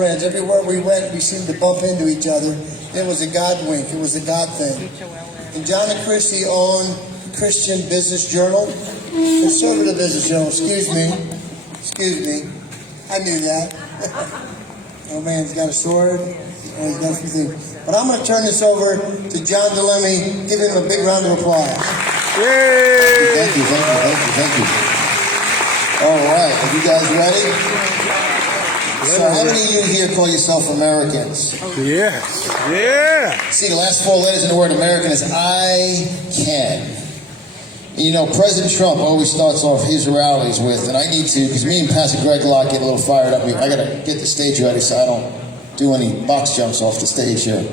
Friends, everywhere we went, we seemed to bump into each other. It was a God wink. It was a God thing. And John and Christy own Christian Business Journal, Conservative Business Journal. Excuse me. I knew that. Oh man, he's got a sword. Oh, he's got something. But I'm going to turn this over to John Di Lemme. Give him a big round of applause. Yay! Thank you. All right, are you guys ready? So how many of you here call yourself Americans? Yes. Yeah. See, the last four letters in the word American is I can. You know, President Trump always starts off his rallies with, and I need to, because me and Pastor Greg Locke get a little fired up. I got to get the stage ready so I don't do any box jumps off the stage here.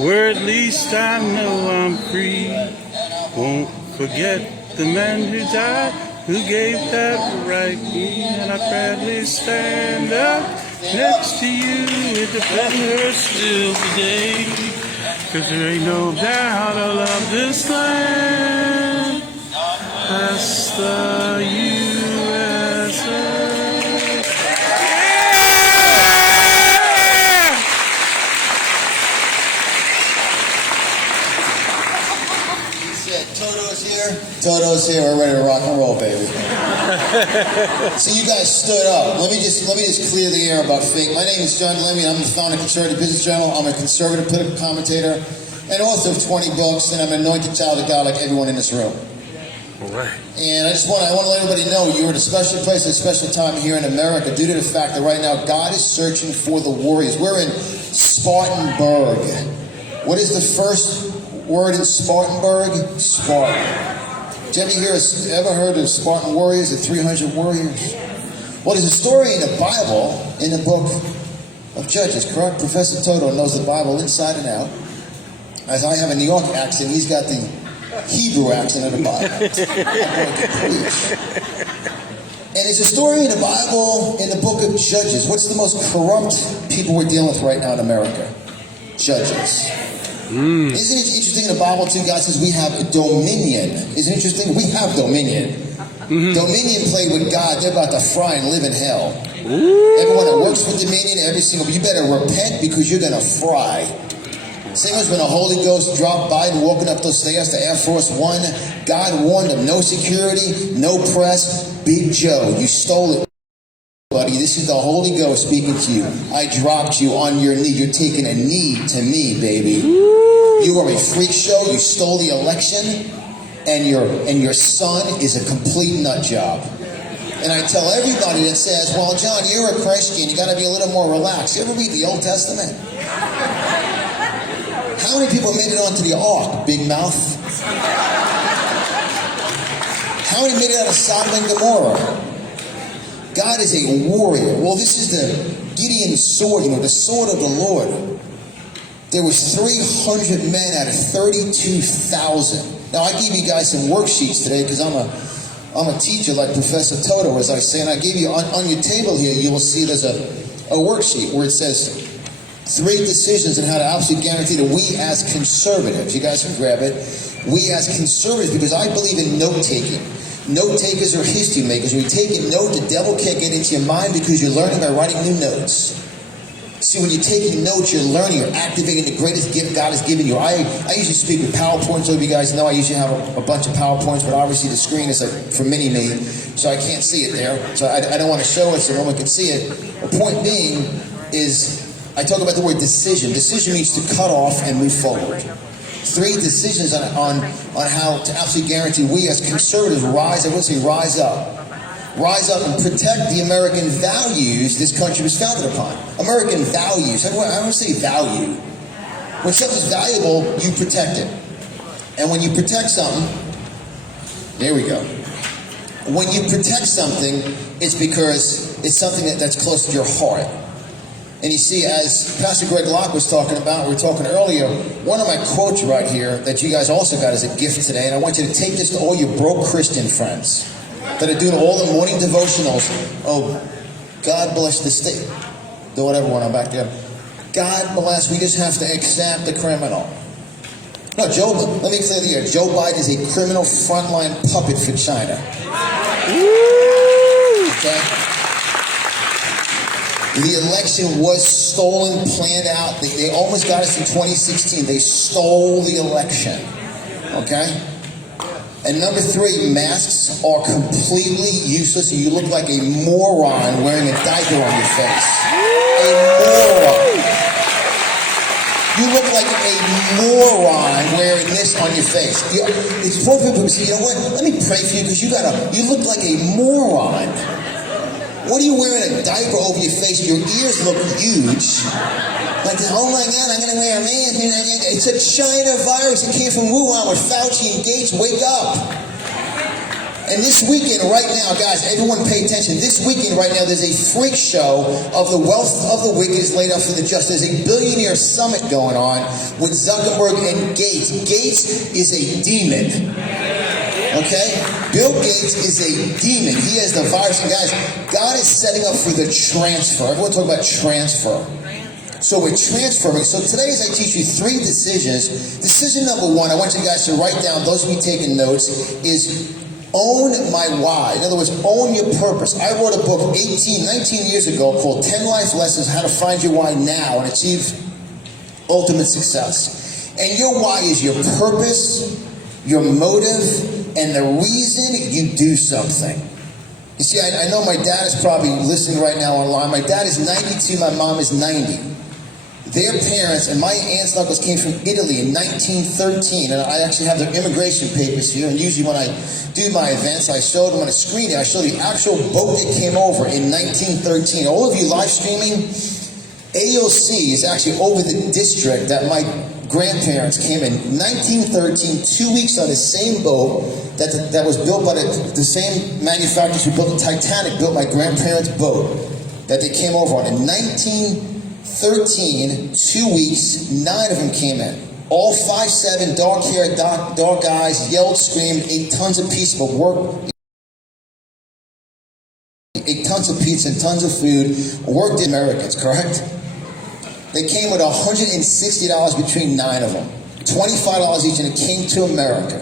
Where at least I know I'm free. Won't forget the man who died, who gave that right me. And I proudly stand up next to you and defend her still today. 'Cause there ain't no doubt I love this land. That's the USA. Toto's here. We're ready to rock and roll, baby. So you guys stood up. Let me just clear the air about fake. My name is John Di Lemme. I'm the founder of Conservative Business Journal. I'm a conservative political commentator and author of 20 books, and I'm an anointed child of God like everyone in this room. All right. And I want to let everybody know you're at a special place, a special time here in America due to the fact that right now God is searching for the warriors. We're in Spartanburg. What is the first word in Spartanburg? Spartan. Did you ever heard of Spartan warriors, the 300 warriors? Well, there's a story in the Bible, in the book of Judges, correct? Professor Toto knows the Bible inside and out. As I have a New York accent, he's got the Hebrew accent of the Bible. And there's a story in the Bible, in the book of Judges. What's the most corrupt people we're dealing with right now in America? Judges. Isn't it interesting in the Bible too, God says we have dominion. Isn't it interesting? We have dominion. Dominion played with God, they're about to fry and live in hell. Everyone that works for dominion, you better repent because you're going to fry. Same as when the Holy Ghost dropped Biden walking up those stairs to Air Force One. God warned him, no security, no press, Big Joe, you stole it. Buddy, this is the Holy Ghost speaking to you. I dropped you on your knee. You're taking a knee to me, baby. You are a freak show. You stole the election, and your son is a complete nut job. And I tell everybody that says, "Well, John, you're a Christian. You got to be a little more relaxed." You ever read the Old Testament? How many people made it onto the ark? Big mouth. How many made it out of Sodom and Gomorrah? God is a warrior. Well, this is the Gideon's sword, the sword of the Lord. There was 300 men out of 32,000. Now, I gave you guys some worksheets today because I'm a teacher like Professor Toto, as I say, and I gave you on your table here, you will see there's a worksheet where it says 3 decisions on how to absolutely guarantee that we as conservatives, you guys can grab it, we as conservatives, because I believe in note-taking. Note takers are history makers. When you take a note, the devil can't get into your mind because you're learning by writing new notes. See, when you're taking notes, you're learning, you're activating the greatest gift God has given you. I usually speak with PowerPoints, so you guys know I usually have a bunch of PowerPoints, but obviously the screen is like for mini-me, so I can't see it there. So I don't want to show it so no one can see it. The point being is, I talk about the word decision. Decision means to cut off and move forward. 3 decisions on how to absolutely guarantee we as conservatives rise up and protect the American values this country was founded upon. American values. I want to say value. When something's valuable, you protect it. And when you protect something, there we go. When you protect something, it's because it's something that's close to your heart. And you see, as Pastor Greg Locke was talking about, we were talking earlier, one of my quotes right here that you guys also got as a gift today, and I want you to take this to all your broke Christian friends that are doing all the morning devotionals. Oh, God bless the state. Do whatever one I'm back there. God bless, we just have to accept the criminal. No, Joe, let me clear the air. Joe Biden is a criminal frontline puppet for China. Okay? The election was stolen, planned out. They almost got us in 2016. They stole the election. Okay? And number 3, masks are completely useless. You look like a moron wearing a diaper on your face. A moron. You look like a moron wearing this on your face. It's poor people who say, you know what? Let me pray for you because you look like a moron. What are you wearing a diaper over your face? Your ears look huge. Like, oh my God, I'm going to wear a mask. It's a China virus. It came from Wuhan with Fauci and Gates. Wake up. And this weekend right now, guys, everyone pay attention. This weekend right now, there's a freak show of the wealth of the wicked is laid up for the just. There's a billionaire summit going on with Zuckerberg and Gates. Gates is a demon. Okay? Bill Gates is a demon. He has the virus. And guys, God is setting up for the transfer. Everyone talk about transfer. So we're transferring. So today as I teach you 3 decisions. Decision number 1, I want you guys to write down, those of you taking notes, is own my why. In other words, own your purpose. I wrote a book 19 years ago called 10 Life Lessons, How to Find Your Why Now and Achieve Ultimate Success. And your why is your purpose, your motive, and the reason you do something. You see, I know my dad is probably listening right now online. My dad is 92, my mom is 90. Their parents and my aunts and uncles came from Italy in 1913, and I actually have their immigration papers here, and usually when I do my events, I show them on a screen here. I show the actual boat that came over in 1913. All of you live streaming, AOC is actually over the district that my grandparents came in 1913, 2 weeks on the same boat that was built by the same manufacturers who built the Titanic, built my grandparents' boat that they came over on. In 1913, 2 weeks, 9 of them came in. All 5'7", dark hair, dark eyes, yelled, screamed, ate tons of pizza, ate tons of pizza and tons of food, worked in Americans, correct? They came with $160 between 9 of them, $25 each, and it came to America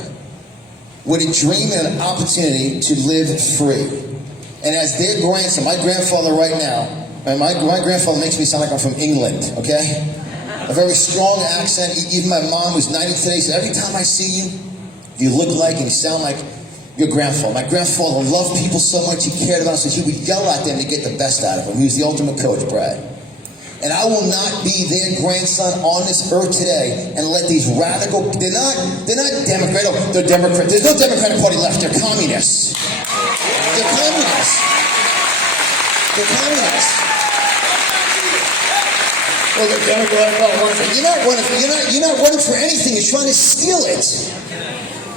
with a dream and an opportunity to live free. And as their grandson, my grandfather right now, and my grandfather makes me sound like I'm from England, okay? A very strong accent. Even my mom, who's 90 today, said, every time I see you, you look like and you sound like your grandfather. My grandfather loved people so much, he cared about them, so he would yell at them to get the best out of them. He was the ultimate coach, Brad. And I will not be their grandson on this earth today and let these radical, they're not Democrat, they're Democrat. There's no Democratic Party left, they're communists. They're communists. They're communists. Well, they're Democratic Party. You're not running for anything, you're trying to steal it.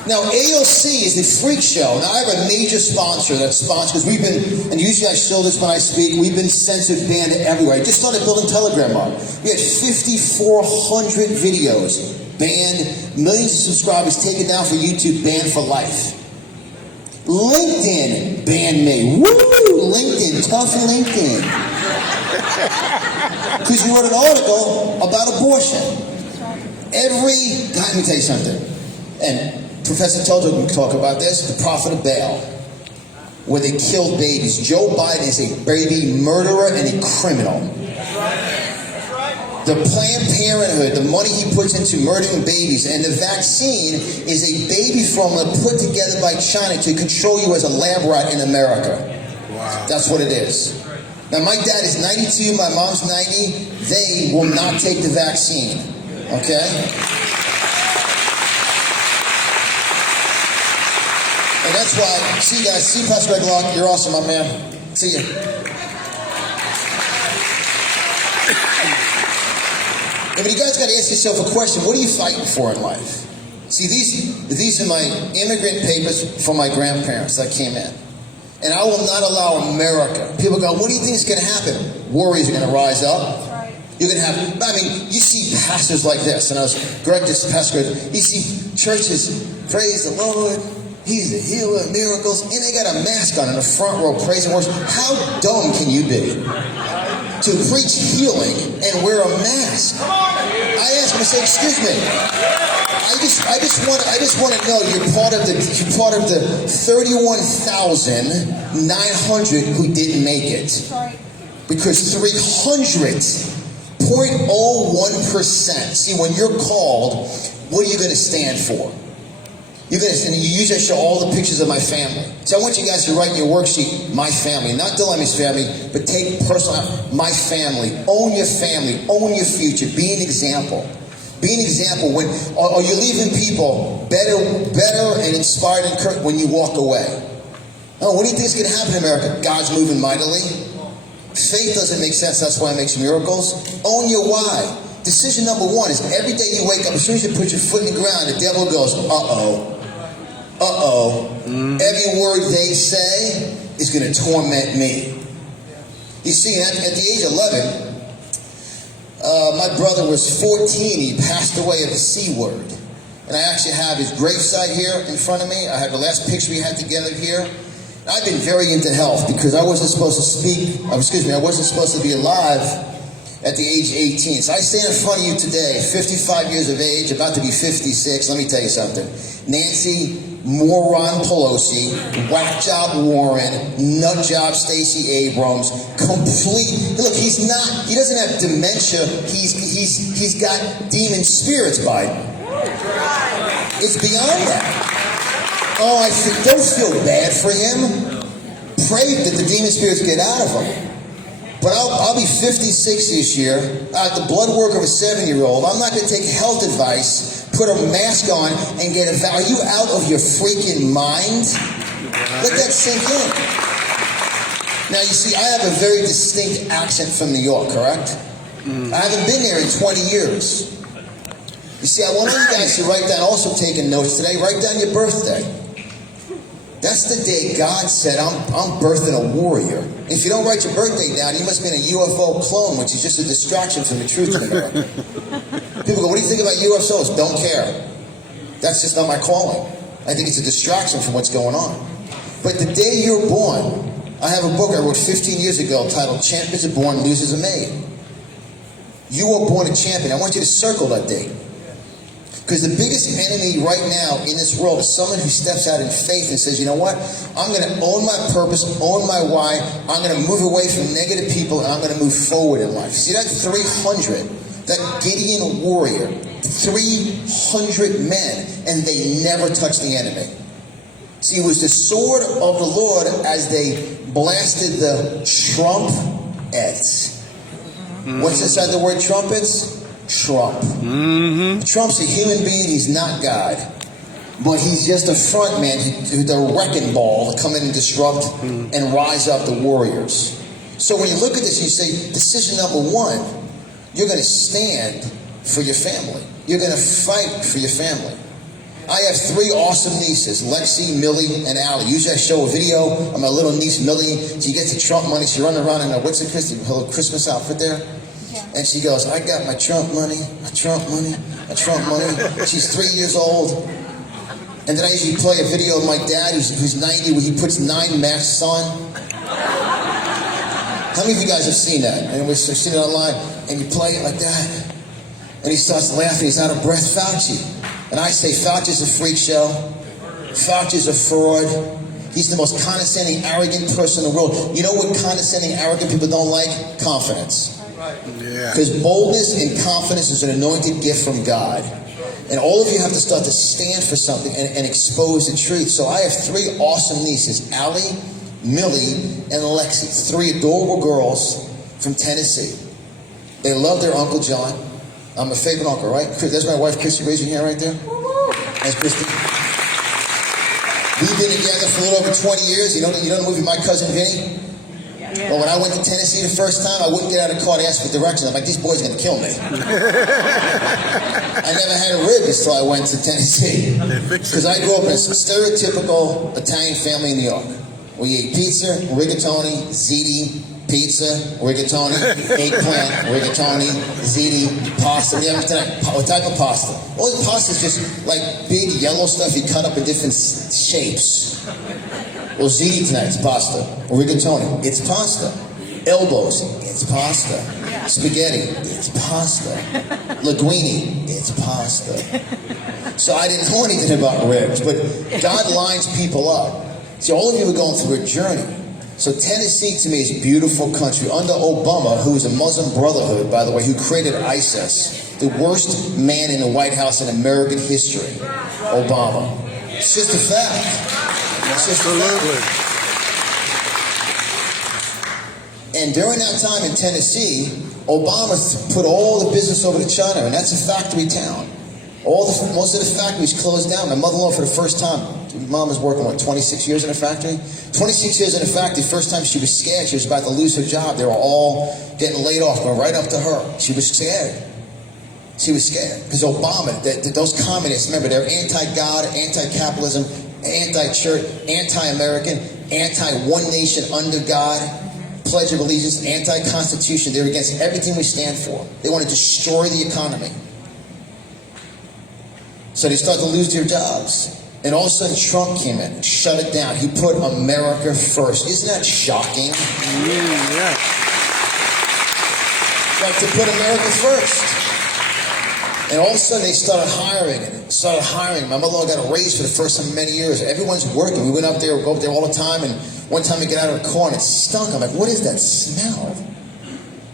Now, AOC is the freak show. Now, I have a major sponsor that sponsors, because we've been, and usually I show this when I speak, we've been censored, banned everywhere. I just started building Telegram up. We had 5,400 videos banned, millions of subscribers taken down for YouTube, banned for life. LinkedIn banned me. Woo! LinkedIn, tough LinkedIn. Because you wrote an article about abortion. Let me tell you something. And Professor Toto can talk about this, the prophet of Baal, where they killed babies. Joe Biden is a baby murderer and a criminal. The Planned Parenthood, the money he puts into murdering babies, and the vaccine is a baby formula put together by China to control you as a lab rat in America. Wow. That's what it is. Now, my dad is 92, my mom's 90. They will not take the vaccine. Okay? And that's why, see you guys, see Pastor Greg Locke, you're awesome, my man. See you. But you guys got to ask yourself a question, what are you fighting for in life? See, these are my immigrant papers from my grandparents that came in. And I will not allow America. People go, what do you think is going to happen? Worries are going to rise up. You're going to have, I mean, you see pastors like this, and Greg, this pastor, you see churches, praise the Lord, he's the healer of miracles, and they got a mask on in the front row, praise and worship. How dumb can you be to preach healing and wear a mask? I ask him, I say, excuse me, I just want to know you're part of the 31,900 who didn't make it. Because 300.01%. See, when you're called, what are you going to stand for? You're going to, and you usually show all the pictures of my family. So I want you guys to write in your worksheet, my family, not Di Lemme's family, but take personal, my family. Own your family. Own your future. Be an example. Be an example. When are you leaving people better and inspired and encouraged when you walk away? Oh, what do you think is going to happen in America? God's moving mightily. Faith doesn't make sense. That's why it makes miracles. Own your why. Decision number one is every day you wake up, as soon as you put your foot in the ground, the devil goes, uh-oh. Every word they say is going to torment me. You see, at the age of 11, my brother was 14. He passed away of the C word. And I actually have his gravesite here in front of me. I have the last picture we had together here. I've been very into health because I wasn't supposed to I wasn't supposed to be alive at the age of 18. So I stand in front of you today, 55 years of age, about to be 56. Let me tell you something. Nancy Moron Pelosi, whack job Warren, nut job Stacey Abrams, look, he doesn't have dementia, he's got demon spirits, Biden. It's beyond that. Oh, don't feel bad for him. Pray that the demon spirits get out of him. But I'll be 56 this year. The blood work of a 7-year-old. I'm not going to take health advice, put a mask on, and get Are you out of your freaking mind? Let that sink in. Now, you see, I have a very distinct accent from New York, correct? I haven't been there in 20 years. You see, I want you guys to write down, also taking notes today, write down your birthday. That's the day God said, I'm birthing a warrior. If you don't write your birthday down, you must have been a UFO clone, which is just a distraction from the truth of America. People go, what do you think about UFOs? Don't care. That's just not my calling. I think it's a distraction from what's going on. But the day you're born, I have a book I wrote 15 years ago titled Champions Are Born, Losers Are Made. You were born a champion. I want you to circle that date. Because the biggest enemy right now in this world is someone who steps out in faith and says, you know what? I'm going to own my purpose, own my why. I'm going to move away from negative people, and I'm going to move forward in life. See that 300, that Gideon warrior, 300 men, and they never touched the enemy. See, it was the sword of the Lord as they blasted the trumpets. What's inside the word trumpets? Trump. Trump's a human being, he's not God. But he's just a front man, the wrecking ball to come in and disrupt and rise up the warriors. So when you look at this, you say, decision number one, you're going to stand for your family. You're going to fight for your family. I have 3 awesome nieces, Lexi, Millie, and Allie. Usually I show a video of my little niece, Millie. She gets the Trump money. She runs around in her, what's the Christmas outfit there? And she goes, I got my Trump money, my Trump money, my Trump money. She's 3 years old. And then I usually play a video of my dad, who's 90, where he puts 9 masks on. How many of you guys have seen that? And we've seen it online. And you play it like that. And he starts laughing. He's out of breath. Fauci. And I say, Fauci's a freak show. Fauci's a fraud. He's the most condescending, arrogant person in the world. You know what condescending, arrogant people don't like? Confidence. Because boldness and confidence is an anointed gift from God. And all of you have to start to stand for something and expose the truth. So I have 3 awesome nieces, Allie, Millie, and Lexi. 3 adorable girls from Tennessee. They love their Uncle John. I'm a favorite uncle, right? That's my wife, Christy. Raise your hand right there. That's Christy. We've been together for a little over 20 years. You know the movie My Cousin Vinny? Yeah. Well, when I went to Tennessee the first time, I wouldn't get out of the car to ask for directions. I'm like, these boys are going to kill me. I never had a rib until I went to Tennessee. Because I grew up in a stereotypical Italian family in New York. We ate pizza, rigatoni, ziti, pizza, rigatoni, eggplant, rigatoni, ziti, pasta. We have tonight. What type of pasta? All the pasta is just like big yellow stuff you cut up in different shapes. Well, ziti tonight, it's pasta. Rigatoni, it's pasta. Elbows, it's pasta. Spaghetti, it's pasta. Linguine, it's pasta. So I didn't know anything about ribs, but God lines people up. See, all of you are going through a journey. So Tennessee to me is a beautiful country. Under Obama, who is a Muslim Brotherhood, by the way, who created ISIS, the worst man in the White House in American history, Obama. It's just a fact. It's just a fact. And during that time in Tennessee, Obama put all the business over to China, and that's a factory town. Most of the factories closed down. My mother-in-law, for the first time, Mom was working, 26 years in a factory? 26 years in a factory, first time she was scared. She was about to lose her job. They were all getting laid off, going right up to her. She was scared. She was scared. Because Obama, those communists, remember, they're anti-God, anti-capitalism, anti-church, anti-American, anti-one nation under God, Pledge of Allegiance, anti-Constitution. They're against everything we stand for. They want to destroy the economy. So they start to lose their jobs. And all of a sudden Trump came in, shut it down. He put America first. Isn't that shocking? Yeah. Like to put America first. And all of a sudden they started hiring. My mother-in-law got a raise for the first time in many years. Everyone's working. We went up there, go up there all the time, and one time we get out of the car and it stunk. I'm like, what is that smell?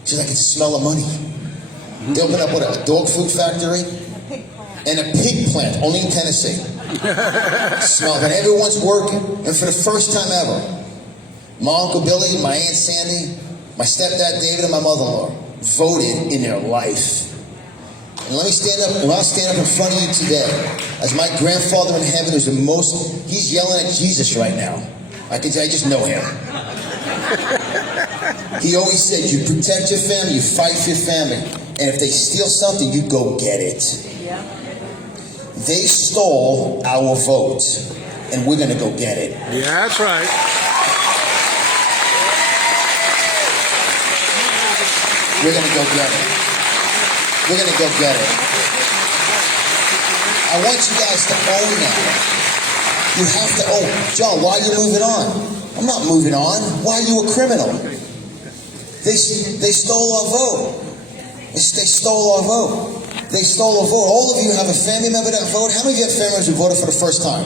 She's like, it's the smell of money. They opened up, a dog food factory? And a pig plant, only in Tennessee. Smell, but everyone's working. And for the first time ever, my Uncle Billy, my Aunt Sandy, my stepdad David, and my mother-in-law voted in their life. And let me stand up, and I'll stand up in front of you today as my grandfather in heaven who's he's yelling at Jesus right now. I just know him. He always said, you protect your family, you fight for your family. And if they steal something, you go get it. Yeah. They stole our vote, and we're going to go get it. Yeah, that's right. We're going to go get it. We're going to go get it. I want you guys to own that. You have to own. John, why are you moving on? I'm not moving on. Why are you a criminal? They stole our vote. They stole our vote. They stole a vote. All of you have a family member that voted. How many of you have family members who voted for the first time?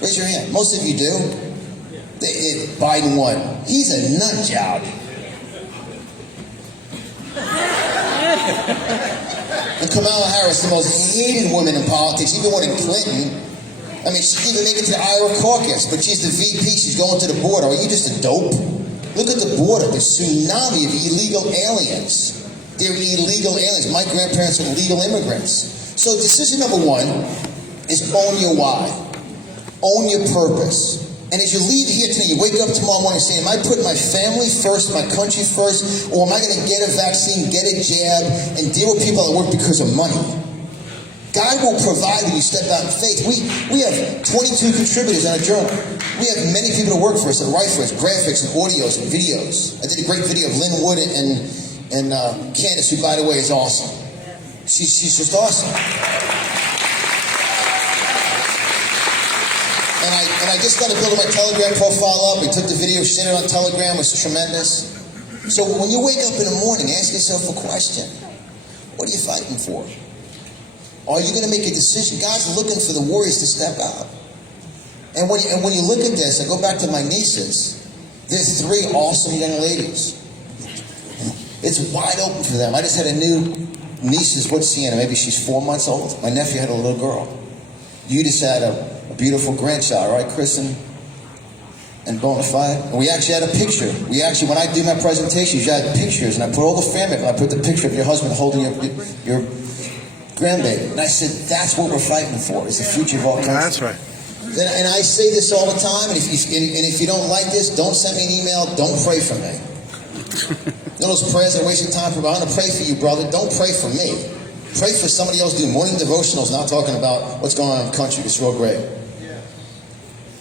Raise your hand. Most of you do. Biden won. He's a nut job. And Kamala Harris, the most hated woman in politics, even when in Clinton. I mean, she didn't even make it to the Iowa caucus, but she's the VP. She's going to the border. Are you just a dope? Look at the border, the tsunami of illegal aliens. They're illegal aliens. My grandparents are illegal immigrants. So decision number one is own your why. Own your purpose. And as you leave here today, you wake up tomorrow morning saying, am I putting my family first, my country first, or am I going to get a vaccine, get a jab, and deal with people that work because of money? God will provide when you step out in faith. We have 22 contributors on a journal. We have many people that work for us, that write for us, graphics and audios and videos. I did a great video of Lin Wood and Candace, who, by the way, is awesome. She's just awesome. And I just started building my Telegram profile up. We took the video, shared it on Telegram. It was tremendous. So when you wake up in the morning, ask yourself a question. What are you fighting for? Are you going to make a decision? God's looking for the warriors to step out. And when you look at this, I go back to my nieces. There's 3 awesome young ladies. It's wide open for them. I just had a new niece, what's Sienna? Maybe she's 4 months old. My nephew had a little girl. You just had a beautiful grandchild, right, Chris and Bonafide? And we actually had a picture. When I do my presentations, you had pictures, and I put all the family, and I put the picture of your husband holding your grandbaby. And I said, that's what we're fighting for, is the future of our country. That's right. And I say this all the time, and if you don't like this, don't send me an email, don't pray for me. You know those prayers are wasting time for? I'm going to pray for you, brother. Don't pray for me. Pray for somebody else. Do morning devotionals, not talking about what's going on in the country. It's real great.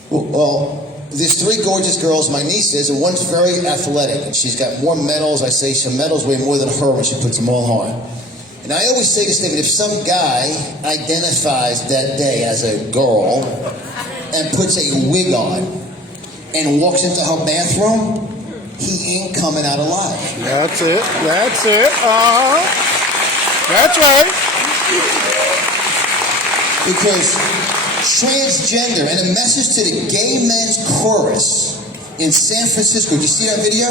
Well, there's 3 gorgeous girls, my nieces, and one's very athletic. And she's got more medals. I say some medals weigh more than her when she puts them all on. And I always say this thing, that if some guy identifies that day as a girl and puts a wig on and walks into her bathroom, he ain't coming out alive. That's it. That's it. That's right. Because transgender, and a message to the gay men's chorus in San Francisco. Did you see that video?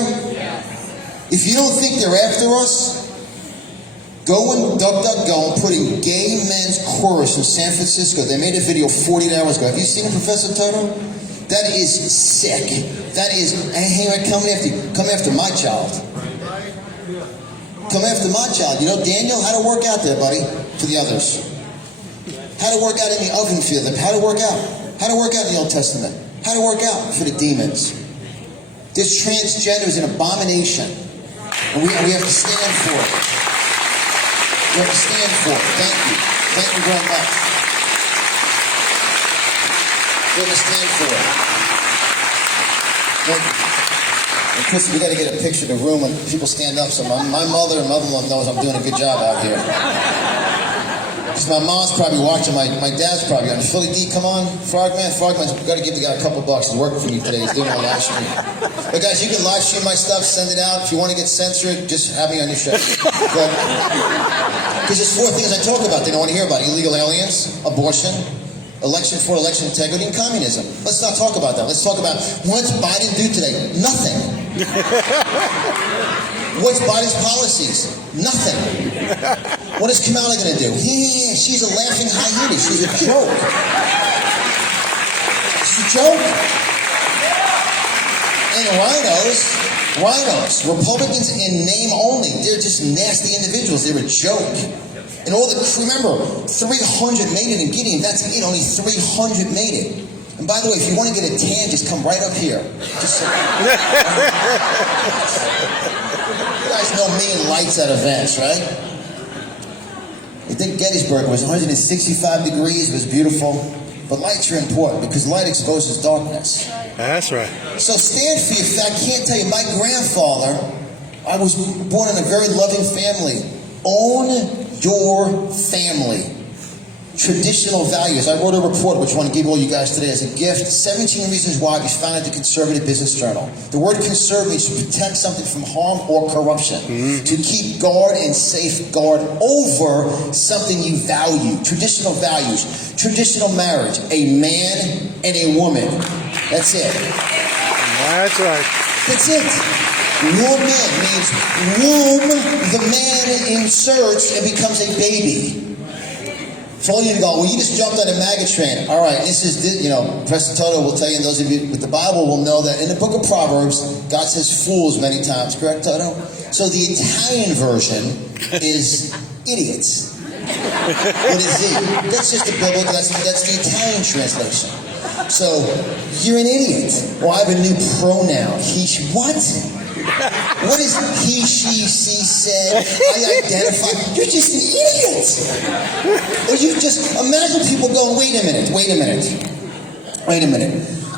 If you don't think they're after us, go and DuckDuckGo and put in gay men's chorus in San Francisco. They made a video 48 hours ago. Have you seen it, Professor Toto? That is sick. That is, hey, coming after you. Come after my child. Come after my child. You know, Daniel, how to work out there, buddy, for the others. How to work out in the oven for them. How to work out. How to work out in the Old Testament. How to work out for the demons. This transgender is an abomination. And we have to stand for it. We have to stand for it. Thank you. Thank you very much. We have to stand for it. Thank you. And Chris, we got to get a picture of the room when people stand up. So my mother and mother-in-law knows I'm doing a good job out here. Because my mom's probably watching, my dad's probably on. Philly D, come on. Frogman's got to give the guy a couple bucks. He's working for me today. He's doing a live stream. But guys, you can live stream my stuff, send it out. If you want to get censored, just have me on your show. Because there's 4 things I talk about they don't want to hear about. Illegal aliens, abortion, election fraud, election integrity, and communism. Let's not talk about that. Let's talk about what's Biden do today? Nothing. What's Biden's policies? Nothing. What is Kamala going to do? Yeah, she's a laughing hyena. She's a joke. She's a joke. And rhinos, Republicans in name only. They're just nasty individuals. They're a joke. And remember, 300 made it in Gideon. That's it. Only 300 made it. And by the way, if you want to get a tan, just come right up here. Just you guys know me and lights at events, right? I think Gettysburg was 165 degrees. It was beautiful. But lights are important because light exposes darkness. That's right. So stand for your fact. I can't tell you, my grandfather, I was born in a very loving family. Own your family. Traditional values. I wrote a report which I want to give all you guys today as a gift. 17 reasons why we found it the Conservative Business Journal. The word conserve means to protect something from harm or corruption. To keep guard and safeguard over something you value. Traditional values. Traditional marriage. A man and a woman. That's it. That's right. That's it. Woman means womb the man inserts and becomes a baby. For all you to go, well, you just jumped on a MAGA train. All right, this is, Preston Toto will tell you, and those of you with the Bible will know that in the book of Proverbs, God says fools many times, correct, Toto? So the Italian version is idiots. What is it? That's just the biblical, that's the Italian translation. So, you're an idiot. Well, I have a new pronoun. What? What is he, she, she said? I identify. You're just an idiot. Or you just imagine people going, wait a minute.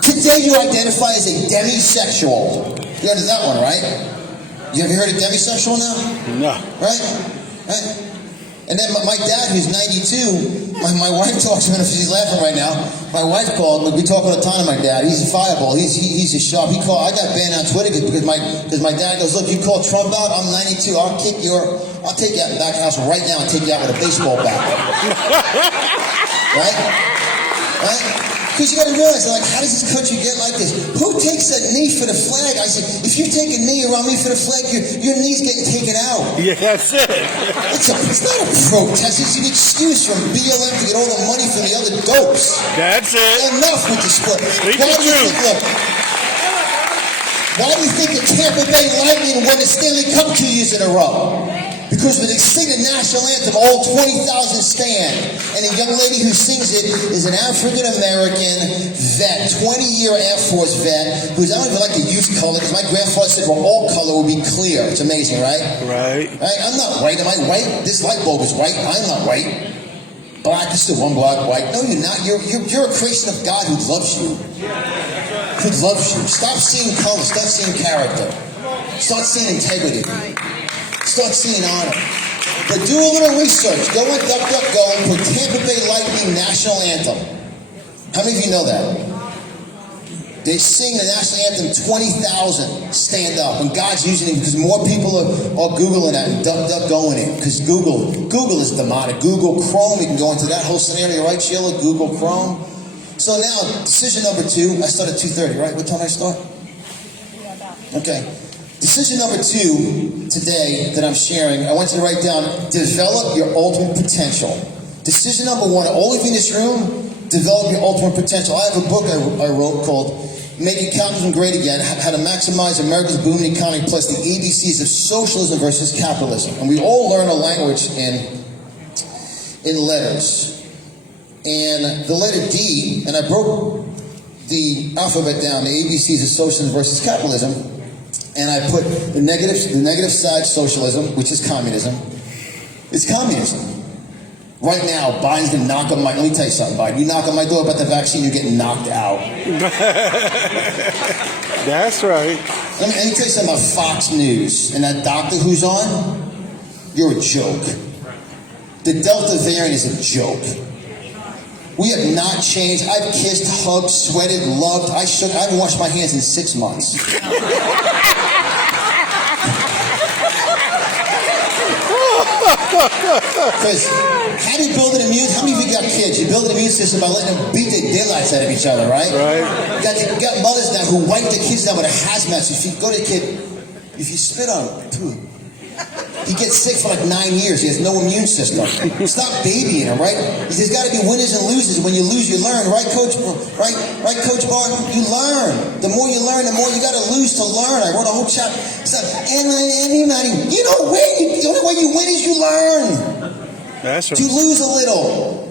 Today you identify as a demisexual. You heard of that one, right? You ever heard of demisexual now? No. Right? And then my dad, who's 92, my wife talks to him, she's laughing right now. My wife called, we talk all the time to my dad. He's a fireball. He's a sharp. I got banned on Twitter because my dad goes, look, you call Trump out, I'm 92. I'll take you out in the back house right now and take you out with a baseball bat. Right? Because you got to realize, how does this country get like this? Who takes a knee for the flag? I said, if you take a knee around me for the flag, your knee's getting taken out. Yeah, that's it. It's not a protest. It's an excuse from BLM to get all the money from the other dopes. That's it. Enough with the split. Why do you think the Tampa Bay Lightning won the Stanley Cup 2 years in a row? Because when they sing the national anthem, all 20,000 stand. And a young lady who sings it is an African-American vet, 20-year Air Force vet, who's, I don't even like to use color, because my grandfather said, well, all color will be clear. It's amazing, right? Right. I'm not white. Am I white? This light bulb is white. I'm not white. Black is still one black, white. No, you're not. You're a creation of God who loves you. who loves you. Stop seeing color. Start seeing character. Start seeing integrity. Start seeing honor. But do a little research. Go on DuckDuckGo and put Tampa Bay Lightning national anthem. How many of you know that? They sing the national anthem, 20,000 stand up. And God's using it because more people are Googling that and DuckDuckGoing it. Because Google is demonic. Google Chrome, you can go into that whole scenario, right, Sheila? Google Chrome. So now, decision number 2. I start at 2:30, right? What time I start? Okay. Decision number 2 today that I'm sharing, I want you to write down, develop your ultimate potential. Decision number 1, all of you in this room, develop your ultimate potential. I have a book I wrote called Making Capitalism Great Again, How to Maximize America's Booming Economy plus the ABCs of Socialism versus Capitalism. And we all learn a language in letters. And the letter D, and I broke the alphabet down, the ABCs of Socialism versus Capitalism, and I put the negative side, socialism, which is communism. It's communism. Right now, Biden's going to knock on my... Let me tell you something, Biden. You knock on my door about the vaccine, you're getting knocked out. That's right. Let me tell you something about Fox News and that doctor who's on. You're a joke. The Delta variant is a joke. We have not changed. I've kissed, hugged, sweated, loved. I haven't washed my hands in 6 months. Because how do you build an immune? How many of you got kids? You build an immune system by letting them beat the daylights out of each other, right? Right. You got mothers now who wipe their kids down with a hazmat. So if you go to the kid, if you spit on him, he gets sick for like 9 years. He has no immune system. Stop babying him, right? There's got to be winners and losers. When you lose, you learn, right, Coach? Right, Coach Barton? You learn. The more you learn, the more you got to lose to learn. I wrote a whole chapter. And anybody, you don't win. The only way you win is you learn. That's right. You lose a little.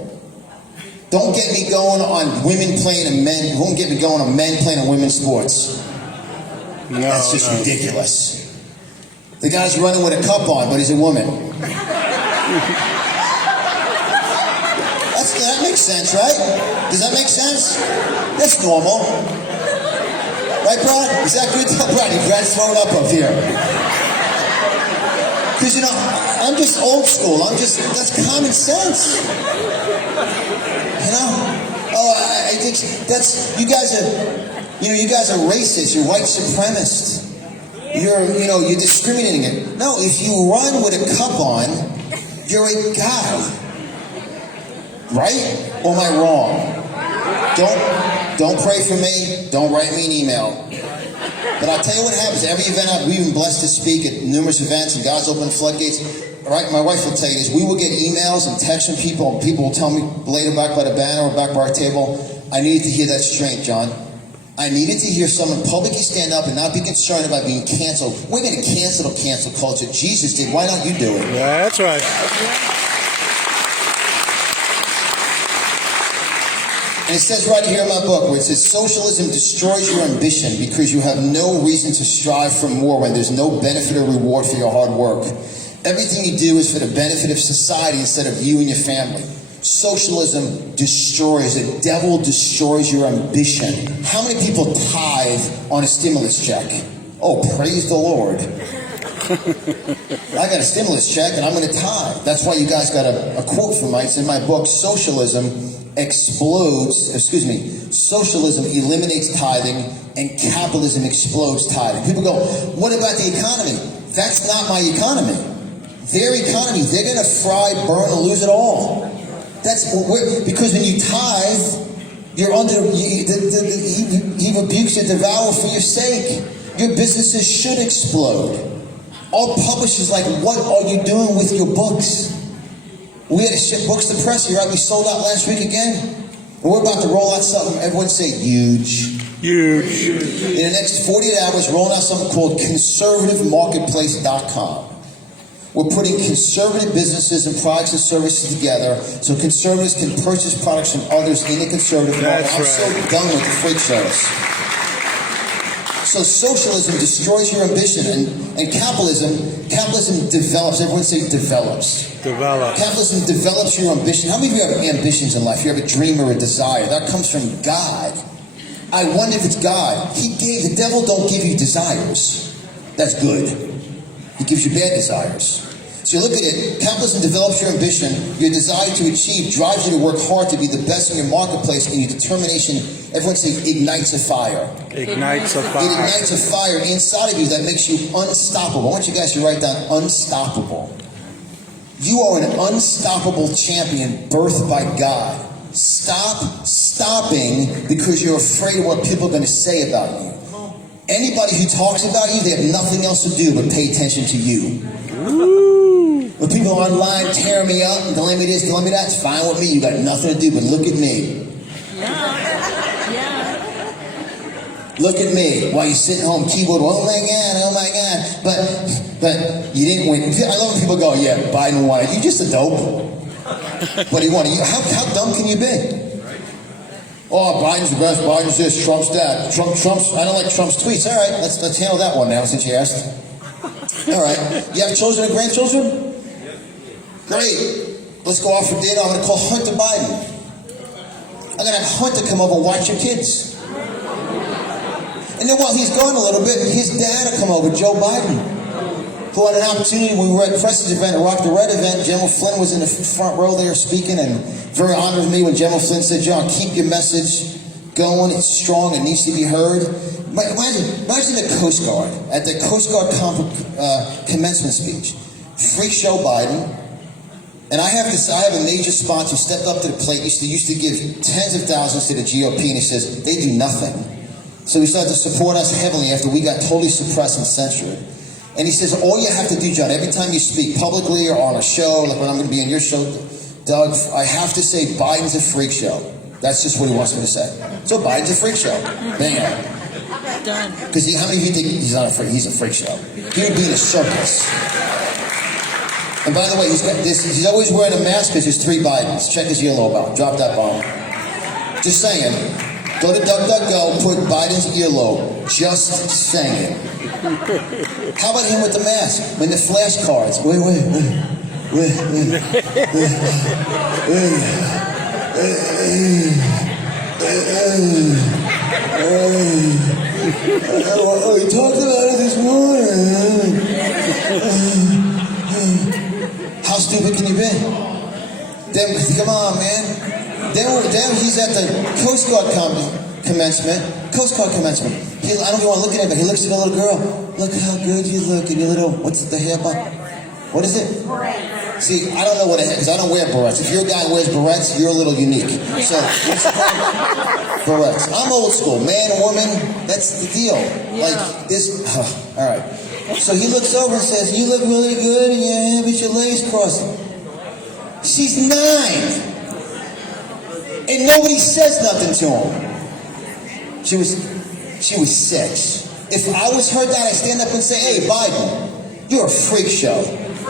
Don't get me going on women playing and men. Won't get me going on men playing and women's sports. No, that's just ridiculous. The guy's running with a cup on, but he's a woman. That makes sense, right? Does that make sense? That's normal. Right, Brad? Is that good? Brad's throwing up here. Because, I'm just old school. That's common sense. I think you guys are racist. You're white supremacists. You're discriminating it. No, if you run with a cup on, you're a guy. Right? Or am I wrong? Don't pray for me. Don't write me an email. But I'll tell you what happens. Every event we've been blessed to speak at numerous events, and God's opened the floodgates. All right, my wife will tell you this. We will get emails and texts from people, and people will tell me later back by the banner or back by our table, I needed to hear that strength, John. I needed to hear someone publicly stand up and not be concerned about being canceled. We're going to cancel culture. Jesus did. Why don't you do it? Yeah, that's right. And it says right here in my book where it says, socialism destroys your ambition because you have no reason to strive for more when there's no benefit or reward for your hard work. Everything you do is for the benefit of society instead of you and your family. Socialism destroys, the devil destroys your ambition. How many people tithe on a stimulus check? Oh, praise the Lord. I got a stimulus check and I'm going to tithe. That's why you guys got a quote from me. It's in my book, Socialism eliminates tithing and capitalism explodes tithing. People go, what about the economy? That's not my economy. Their economy, they're going to fry, burn, and lose it all. Because when you tithe, you're under, he rebukes you, devour for your sake. Your businesses should explode. All publishers like, what are you doing with your books? We had to ship books to press here, right? We sold out last week again. And we're about to roll out something, everyone say huge. Huge. In the next 48 hours, rolling out something called conservativemarketplace.com. We're putting conservative businesses and products and services together so conservatives can purchase products from others in the conservative market. I'm so done with the freak shows. So socialism destroys your ambition, and capitalism develops. Everyone say develops. Capitalism develops your ambition. How many of you have ambitions in life? You have a dream or a desire. That comes from God. I wonder if it's God. The devil don't give you desires. That's good. He gives you bad desires. So you look at it, capitalism develops your ambition, your desire to achieve drives you to work hard to be the best in your marketplace, and your determination, everyone say, ignites a fire. Ignites a It fire. ignites a fire inside of you that makes you unstoppable. I want you guys to write down unstoppable. You are an unstoppable champion birthed by God. Stop stopping because you're afraid of what people are going to say about you. Anybody who talks about you, they have nothing else to do but pay attention to you. When people online tearing me up and telling me this, telling me that, it's fine with me. You got nothing to do but look at me. Look at me while you're sitting home, keyboard, oh my God. But you didn't win. I love when people go, yeah, Biden won. You just a dope. What do you want? How dumb can you be? Oh, Biden's the best, Biden's this, Trump's that. Trump's, I don't like Trump's tweets. All right, let's handle that one now since you asked. All right, you have children and grandchildren? Great. Let's go off for dinner. I'm going to call Hunter Biden. I'm going to have Hunter come over and watch your kids. And then while he's gone a little bit, his dad will come over, Joe Biden, who had an opportunity when we were at Preston's event, a Rock the Red event. General Flynn was in the front row there speaking, and very honored of me when General Flynn said, John, keep your message going. It's strong. It needs to be heard. Imagine the Coast Guard at the Coast Guard commencement speech. Freak show Biden. And I have a major sponsor who stepped up to the plate, used to give tens of thousands to the GOP, and he says, they do nothing. So he started to support us heavily after we got totally suppressed and censored. And he says, all you have to do, John, every time you speak publicly or on a show, like when I'm going to be on your show, Doug, I have to say Biden's a freak show. That's just what he wants me to say. So Biden's a freak show. Bam. Done. Because how many of you think he's not a freak? He's a freak show. He would be in a circus. And by the way, he's always wearing a mask because there's 3 Bidens. Check his earlobe out. Drop that bomb. Just saying. Go to DuckDuckGo, put Biden's earlobe. Just saying. How about him with the mask? When the flashcards. We talked about it this morning. How stupid can you be? Then, come on, man. Then he's at the Coast Guard commencement. Coast Guard commencement. I don't even want to look at him, but he looks at the little girl. Look how good you look in your little, what's the hair bun? What is it? See, I don't know what it is, because I don't wear barrettes. If you're a guy who wears barrettes, you're a little unique. So, what's the barrettes. I'm old school. Man and woman, that's the deal. Yeah. Like, this, all right. So he looks over and says, you look really good in your hair with your legs crossed. She's 9. And nobody says nothing to him. She was 6. If I was her dad, I'd stand up and say, hey, Biden, you're a freak show.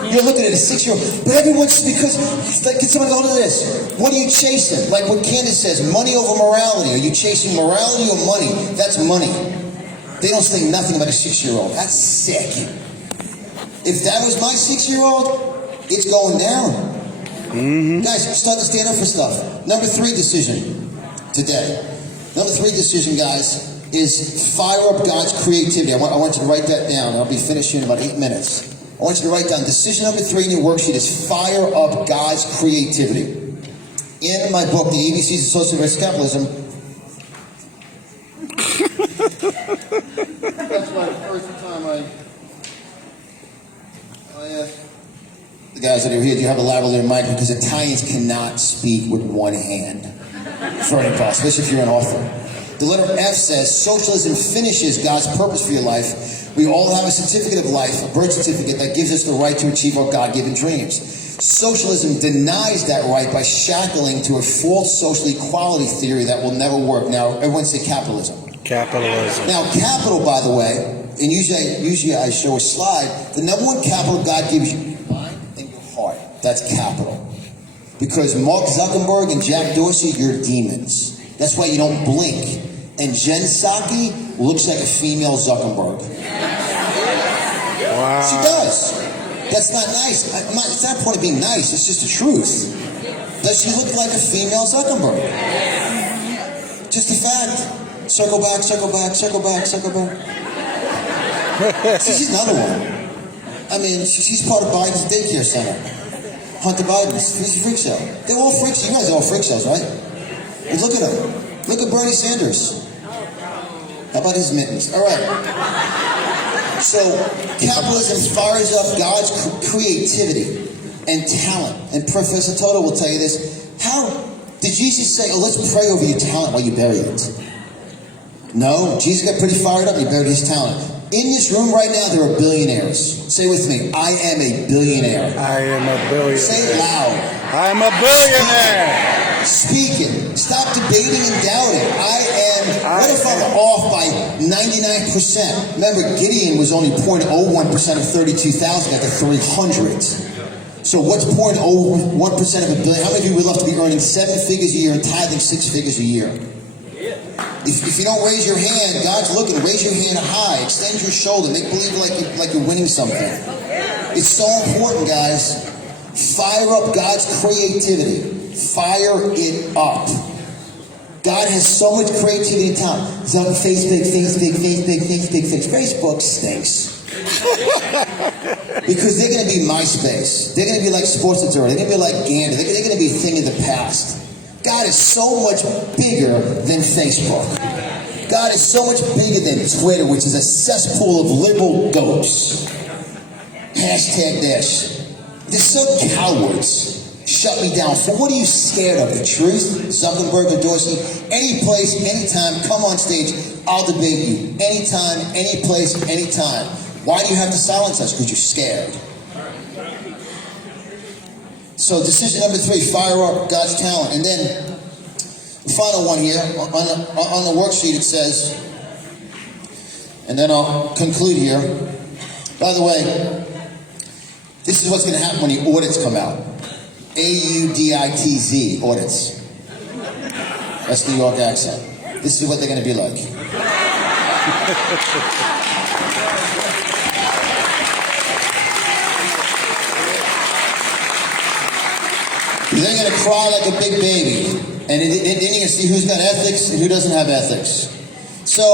You're looking at a 6-year-old. But everyone's, because, like, can someone go to this? What are you chasing? Like what Candace says, money over morality. Are you chasing morality or money? That's money. They don't say nothing about a 6-year-old. That's sick. If that was my 6-year-old, it's going down. Mm-hmm. Guys, start to stand up for stuff. Number 3 decision today. Number 3 decision, guys, is fire up God's creativity. I want you to write that down. I'll be finishing in about 8 minutes. I want you to write down decision number 3 in your worksheet is fire up God's creativity. In my book, The ABCs of Socialist Capitalism, that's why the first time I asked the guys that are here, do you have a lavalier mic? Because Italians cannot speak with one hand. Very impossible, especially if you're an author. The letter F says, socialism finishes God's purpose for your life. We all have a certificate of life, a birth certificate that gives us the right to achieve our God-given dreams. Socialism denies that right by shackling to a false social equality theory that will never work. Now, everyone say capitalism. Capitalism. Now, capital, by the way, and usually I show a slide, the number 1 capital God gives you, your mind and your heart. That's capital. Because Mark Zuckerberg and Jack Dorsey, you're demons. That's why you don't blink. And Jen Psaki looks like a female Zuckerberg. Wow. She does. That's not nice. It's not a point of being nice. It's just the truth. Does she look like a female Zuckerberg? Just a fact. Circle back, circle back, circle back, circle back. See, she's another one. I mean, she's part of Biden's daycare center. Hunter Biden, he's a freak show. They're all freak shows. You guys are all freak shows, right? And look at them. Look at Bernie Sanders. How about his mittens? All right. So, capitalism fires up God's creativity and talent. And Professor Toto will tell you this. How did Jesus say, oh, let's pray over your talent while you bury it? No, Jesus got pretty fired up. He buried his talent. In this room right now, there are billionaires. Say with me, I am a billionaire. I am a billionaire. Say it loud. I'm a billionaire. Speak it. Stop debating and doubting. What if I'm off by 99%? Remember, Gideon was only 0.01% of 32,000 got to 300. So what's 0.01% of a billion? How many of you would love to be earning 7 figures a year and tithing 6 figures a year? If you don't raise your hand, God's looking. Raise your hand high. Extend your shoulder. Make believe like you're winning something. It's so important, guys. Fire up God's creativity. Fire it up. God has so much creativity and talent. He's on Facebook. Facebook stinks. Because they're going to be MySpace. They're going to be like Sports Authority. They're going to be like Gander. They're going to be a thing of the past. God is so much bigger than Facebook. God is so much bigger than Twitter, which is a cesspool of liberal goats. Hashtag this. They're so cowards. Shut me down. For what are you scared of? The truth? Zuckerberg or Dorsey? Any place, anytime, come on stage. I'll debate you. Anytime, any place, anytime. Why do you have to silence us? Because you're scared. So decision number 3, fire up God's talent. And then the final one here, on the worksheet it says, and then I'll conclude here. By the way, this is what's going to happen when the audits come out. AUDITZ, audits. That's New York accent. This is what they're going to be like. They're going to cry like a big baby. And then you're going to see who's got ethics and who doesn't have ethics. So